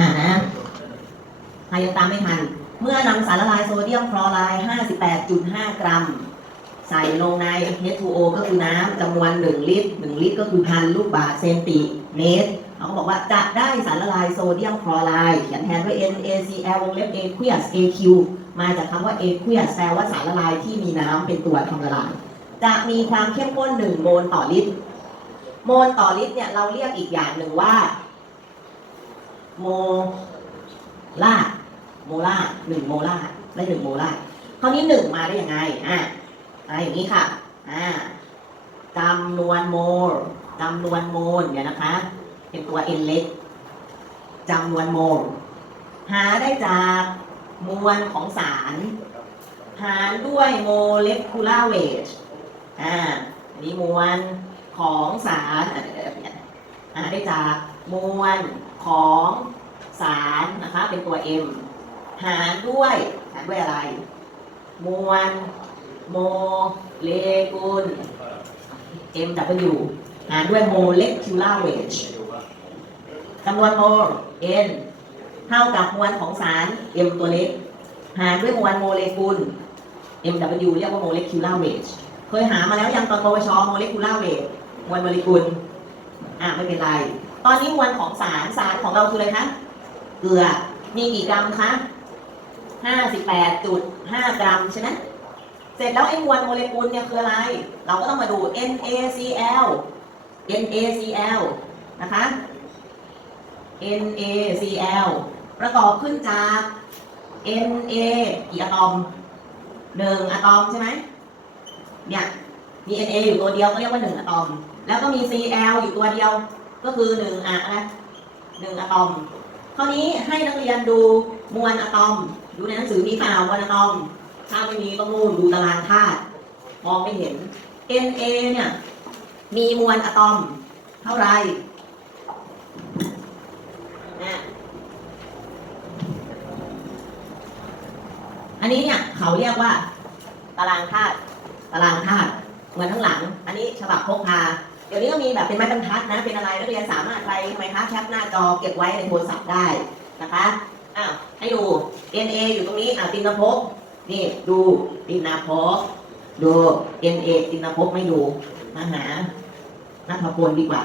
อ่านะ ใครยังตามไม่ทัน เมื่อนำสารละลายโซเดียมคลอไรด์58.5 กรัม ใส่ลงใน H2O ก็คือน้ำจำนวน 1 ลิตร 1 ลิตรก็คือพันลูกบาศก์เซนติเมตรเขาก็บอกว่าจะได้สารละลายโซเดียมคลอไรด์เขียนแทนด้วย NaCl วงเล็บ aqueous AQ มาจากคำว่า aqueous แปลว่าสารละลายที่มีน้ำเป็นตัวทำละลาย จะมีความเข้มข้น 1 โมลต่อลิตร โมลต่อลิตรเนี่ยเราเรียกอีกอย่างหนึ่งว่า โมลาร์โมลาร์หนึ่งโมลาร์ได้หนึ่งโมลาร์คราวนี้หนึ่งมาได้ยังไงอะอะอย่างนี้ค่ะอ่าจำนวนโมลจำนวนโมลเดี๋ยวนะคะ เป็นตัว n เล็กจำนวนโมลหาได้จากมวลของสาร หารด้วยโมเลกุลาร์เวทอ่าอันนี้มวลของสารอะเดี๋ยวเดี๋ยวเดี๋ยวหาได้จาก มวลของสารนะคะเป็นตัว m หารด้วยหารด้วยอะไร มวลโมเลกุล mw หารด้วยโมเลกุลาร์เวทจำนวนโมล n เท่ากับมวลของสาร m ตัวเล็ก หารด้วยมวลโมเลกุล mw เรียกว่าโมเลกุลาร์เวทเคยหามาแล้วยังตอนปวชโมเลกุลาร์เวทมวลโมเลกุล อะไม่เป็นไร ตอนนี้มวลของสารสารของเราคืออะไรคะ เกลือ มีกี่กรัมคะ58.5กรัมใช่ไหมเสร็จแล้วไอ้มวลโมเลกุลเนี่ยคืออะไร เราก็ต้องมาดู NaCl NaCl นะคะ NaCl ประกอบขึ้นจาก Na กี่อะตอมหนึ่งอะตอมใช่ไหมเนี่ยมี Na อยู่ตัวเดียวก็เรียกว่าหนึ่งอะตอม แล้วก็มี Cl อยู่ตัวเดียว ก็คือหนึ่งอะอะหนึ่งอะตอมคราวนี้ให้นักเรียนดูมวลอะตอม ดูในหนังสือมีเปล่ามวลอะตอม ถ้าไม่มีต้องนู่นดูตารางธาตุมองไม่เห็น Na เนี่ยมีมวลอะตอม เท่าไหร่นะอันนี้เนี่ยเขาเรียกว่า ตารางธาตุตารางธาตุเหมือนข้งหลัง อันนี้ฉบับพกพา เดี๋ยวนี้ก็มีแบบเป็นไม้บรรทัดนะ เป็นอะไรนักเรียนสามารถไปทำไมคะแคปหน้าจอเก็บไว้ในโทรศัพท์ได้นะคะอ้าวให้ดู Na อยู่ตรงนี้อ่าตินภพนี่ดูตินาภพดู Na ตินาภพไม่ดูมาหานัทพลดีกว่า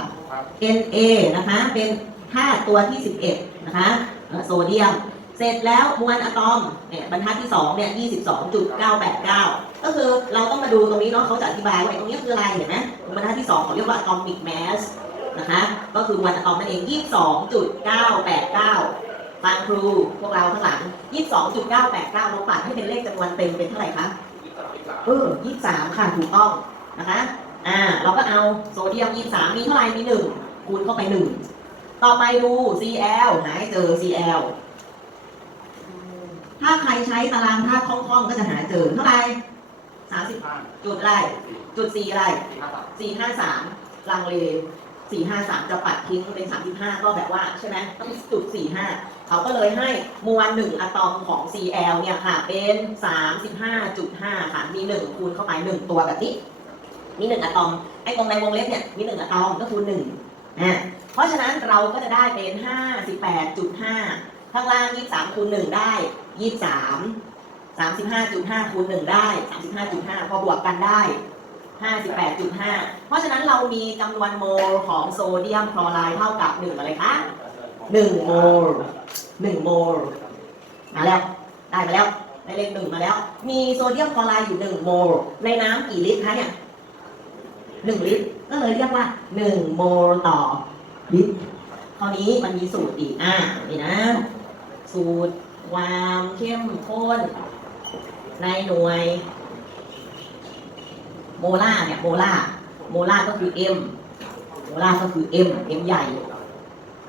Na นะคะเป็นธาตุตัวที่ 11 นะคะเอ่อโซเดียม เสร็จแล้วมวลอะตอมเนี่ยบรรทัดที่2เนี่ย22.989 ก็คือเราต้องมาดูตรงนี้เนาะเขาจะอธิบายว่าตรงนี้คืออะไรเห็นไหมบรรทัดที่2เขาเรียกว่า atomic mass นะคะก็คือมวลอะตอมนั่นเอง 22.989ฟังครูพวกเราข้างหลัง 22.989ลงปัดให้เป็นเลขจำนวนเต็มเป็นเท่าไหร่คะเออ23 ค่ะถูกต้องนะคะอ่าเราก็เอาโซเดียม 23 มีเท่าไหร่มี 1 คูณเข้าไป 1 ต่อไปดู Cl หาให้เจอ Cl ถ้าใครใช้ตารางธาตุคล่องๆก็จะหาเจอเท่าไหร่30จุดอะไรจุด4อะไร453ลังเล453จะปัดทิ้งเป็น35ก็แบบว่าใช่ไหมต้องจุด45เขาก็เลยให้มวล1อะตอมของ Cl เนี่ยค่ะ เป็น35.5ค่ะ มี1คูณเข้าไป1ตัวแบบนี้ มี1อะตอม ไอ้ตรงในวงเล็บเนี่ย มี1อะตอมก็คูณ1อ่าเพราะฉะนั้นเราก็จะได้เป็น58.5 ข้างล่าง23คูณ1ได้23 35.5คูณ1ได้35.5พอบวกกันได้58.5เพราะฉะนั้นเรามีจำนวนโมลของโซเดียมคลอไรด์เท่ากับ1อะไรคะ1โมล1โมลมาแล้ว ได้มาแล้วได้เลขหนึ่งมาแล้ว มีโซเดียมคลอไรด์อยู่1โมลในน้ำกี่ลิตรคะเนี่ย1ลิตร ก็เลยเรียกว่า1โมลต่อลิตรคราวนี้มันมีสูตรอีกอ่านี่นะ สูตร ความเข้มข้น ในหน่วย โมลาร์เนี่ยโมลาร์โมลาร์ก็คือ m โมลาร์ก็คือ m m ใหญ่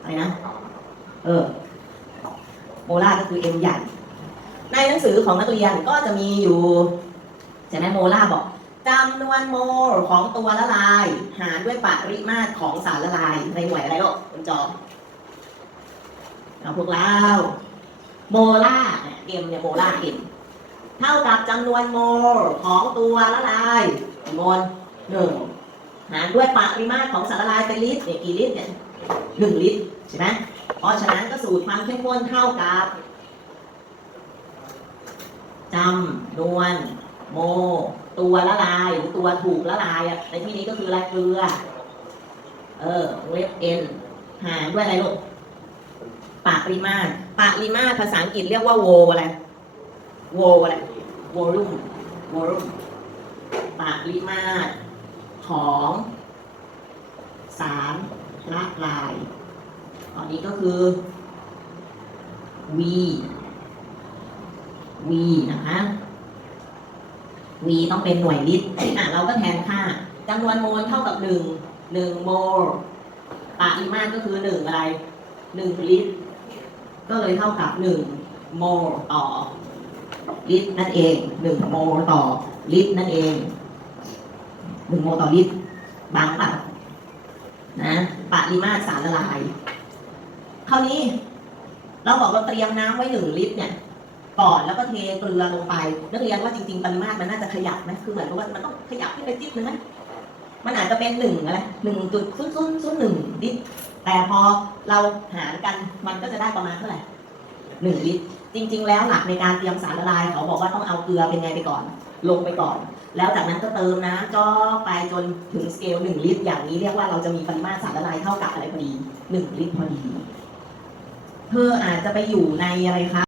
อะไรนะเออโมลาร์ก็คือ m ใหญ่ ในหนังสือของนักเรียนก็จะมีอยู่ใช่ไหมโมลาร์บอกจำนวนโมลของตัวละลาย หารด้วยปริมาตรของสารละลายในหน่วยอะไรลูกคุณจอมเอาพวกเรา โมลาร์เอ็มเนี่ยโมลาร์เอ็มเท่ากับจำนวนโมลของตัวละลายกี่โมลหนึ่งหารด้วยปริมาตรของสารละลายเป็นลิตรเนี่ยกี่ลิตรเนี่ยหนึ่งลิตรใช่ไหมเพราะฉะนั้นก็สูตรความเข้มข้นเท่ากับจำนวนโม ตัวละลายหรือตัวถูกละลายอะในที่นี้ก็คืออะเกลือ เออเล็บเอ็นหารด้วยอะไรลูก ปาริมาตรปริมาตรภาษาอังกฤษเรียกว่าโวอะไรโวอะไรวอลุ่มวอลุ่มปาริมาตรของสารละลาย ตอนนี้ก็คือ v v นะคะ v ต้องเป็นหน่วยลิตรอะเราก็แทนค่าจำนวนโมลเท่ากับหนึ่งหนึ่งโมลปริมาตรก็คือหนึ่งอะไรหนึ่งลิตร ก็เลยเท่ากับหนึ่งโมลต่อ ลิตรนั่นเองหนึ่งโมลต่อ ลิตรนั่นเองหนึ่งโมลต่อลิตรบางปะนะปริมาตรสารละลาย คราวนี้ เราบอกเราเตรียมน้ำไว้หนึ่งลิตรเนี่ยก่อนแล้วก็เทเกลือลงไปนักเรียนว่าจริงๆปริมาตรมันน่าจะขยับไหมคือเหมือนกับว่ามันต้องขยับขึ้นไปจิ๊บนึงไหมมันอาจจะเป็นหนึ่งอะไรหนึ่งจุดศูนย์ศูนย์ศูนย์หนึ่งลิตร แต่พอเราหารกันมันก็จะได้ประมาณเท่าไหร่หนึ่งลิตร จริง ๆ แล้วหลักในการเตรียมสารละลาย เขาบอกว่าต้องเอาเกลือเป็นไงไปก่อน ลงไปก่อน แล้วจากนั้นก็เติมน้ำจอไปจนถึงสเกลหนึ่งลิตร อย่างนี้เรียกว่าเราจะมีปริมาตรสารละลายเท่ากับอะไรพอดีหนึ่งลิตรพอดี เธออาจจะไปอยู่ในอะไรคะ